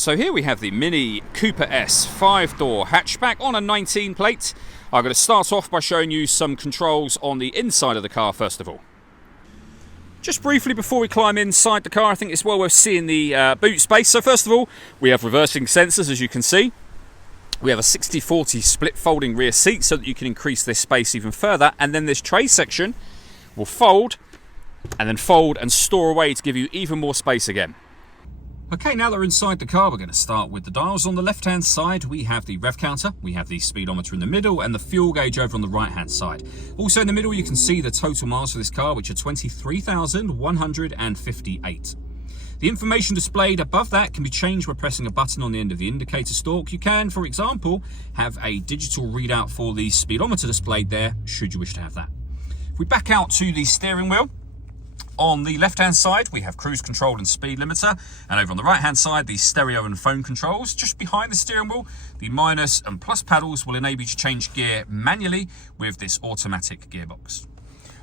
So here we have the Mini Cooper S 5-door hatchback on a 19 plate. I'm going to start off by showing you some controls on the inside of the car first of all. Just briefly before we climb inside the car, I think it's well worth seeing the boot space. So first of all, we have reversing sensors, as you can see. We have a 60-40 split folding rear seat so that you can increase this space even further. And then this tray section will fold and store away to give you even more space again. Okay, now that we're inside the car, we're going to start with the dials. On the left-hand side, we have the rev counter, we have the speedometer in the middle, and the fuel gauge over on the right-hand side. Also in the middle, you can see the total miles for this car, which are 23,158. The information displayed above that can be changed by pressing a button on the end of the indicator stalk. You can, for example, have a digital readout for the speedometer displayed there, should you wish to have that. If we back out to the steering wheel, on the left-hand side, we have cruise control and speed limiter. And over on the right-hand side, the stereo and phone controls. Just behind the steering wheel, the minus and plus paddles will enable you to change gear manually with this automatic gearbox.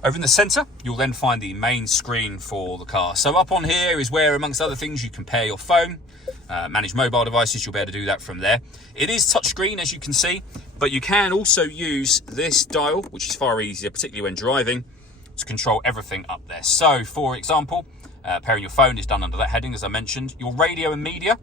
Over in the center, you'll then find the main screen for the car. So up on here is where, amongst other things, you can pair your phone, manage mobile devices. You'll be able to do that from there. It is touchscreen, as you can see, but you can also use this dial, which is far easier, particularly when driving, to control everything up there. So, for example, pairing your phone is done under that heading, as I mentioned. Your radio and media,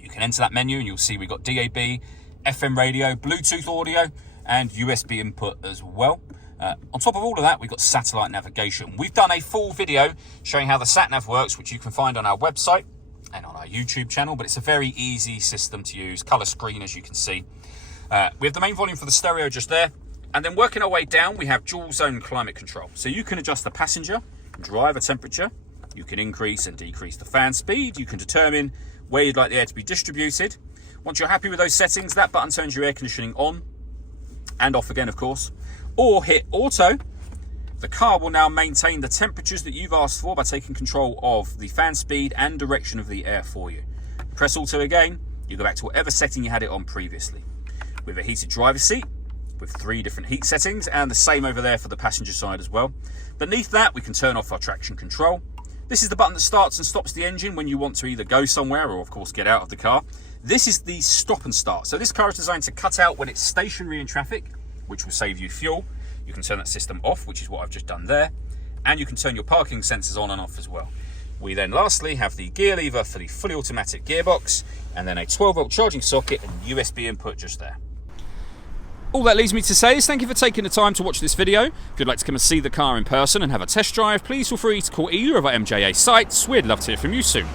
you can enter that menu and you'll see we've got DAB, FM radio, Bluetooth audio, and USB input as well. On top of all of that, we've got satellite navigation. We've done a full video showing how the sat-nav works, which you can find on our website and on our YouTube channel, but it's a very easy system to use. Color screen, as you can see. We have the main volume for the stereo just there. And then working our way down, we have dual zone climate control. So you can adjust the passenger, driver temperature. You can increase and decrease the fan speed. You can determine where you'd like the air to be distributed. Once you're happy with those settings, that button turns your air conditioning on and off again, of course. Or hit auto. The car will now maintain the temperatures that you've asked for by taking control of the fan speed and direction of the air for you. Press auto again, you go back to whatever setting you had it on previously. With a heated driver's seat, with 3 different heat settings, and the same over there for the passenger side as well. Beneath that, we can turn off our traction control. This is the button that starts and stops the engine when you want to either go somewhere or, of course, get out of the car. This is the stop and start. So this car is designed to cut out when it's stationary in traffic, which will save you fuel. You can turn that system off, which is what I've just done there. And you can turn your parking sensors on and off as well. We then lastly have the gear lever for the fully automatic gearbox, and then a 12-volt charging socket and USB input just there. All that leaves me to say is thank you for taking the time to watch this video. If you'd like to come and see the car in person and have a test drive, please feel free to call either of our MJA sites. We'd love to hear from you soon.